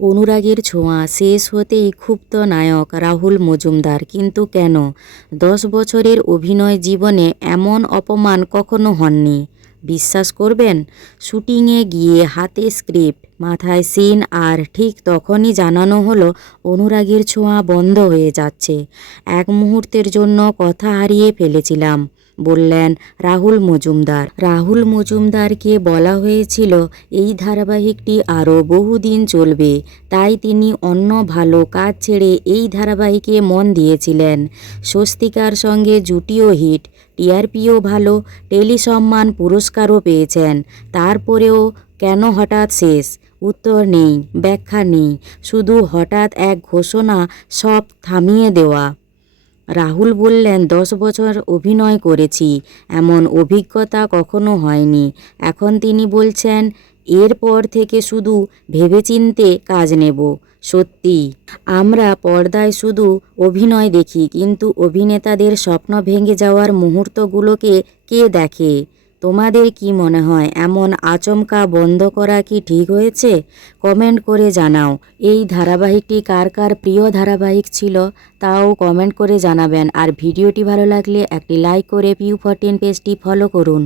অনুরাগের ছোঁয়া শেষ হতেই ক্ষুব্ধ নায়ক রাহুল মজুমদার। কিন্তু কেন? 10 বছরের অভিনয় জীবনে এমন অপমান কখনো হননি। বিশ্বাস করবেন? শুটিংয়ে গিয়ে হাতে স্ক্রিপ্ট, মাথায় সিন, আর ঠিক তখনই জানানো হলো অনুরাগের ছোঁয়া বন্ধ হয়ে যাচ্ছে। এক মুহূর্তের জন্য কথা হারিয়ে ফেলেছিলাম, বললেন রাহুল মজুমদার। রাহুল মজুমদারকে বলা হয়েছিল এই ধারাবাহিকটি আরও বহুদিন চলবে, তাই তিনি অন্য ভালো কাজ ছেড়ে এই ধারাবাহিকে মন দিয়েছিলেন। স্বস্তিকার সঙ্গে জুটিও হিট, টিআরপিও ভালো, টেলিসম্মান পুরস্কারও পেয়েছেন। তারপরেও কেন হঠাৎ শেষ? উত্তর নেই, ব্যাখ্যা নেই, শুধু হঠাৎ এক ঘোষণা, সব থামিয়ে দেওয়া। রাহুল বললেন, 10 বছর অভিনয় করেছি, এমন অভিজ্ঞতা কখনো হয়নি। এখন তিনি বলছেন, এরপর থেকে শুধু ভেবেচিন্তে কাজ নেব। সত্যি, আমরা পর্দায় শুধু অভিনয় দেখি, কিন্তু অভিনেতাদের স্বপ্ন ভেঙে যাওয়ার মুহূর্তগুলোকে কে দেখে? তোমাদের কি মনে হয় এমন আচমকা বন্ধ করা কি ঠিক হয়েছে? কমেন্ট করে জানাও। এই ধারাবাহিকটি কার কার প্রিয় ধারাবাহিক ছিল তাও কমেন্ট করে জানাবেন। আর ভিডিওটি ভালো লাগলে একটি লাইক করে PU14 পেজটি ফলো করুন।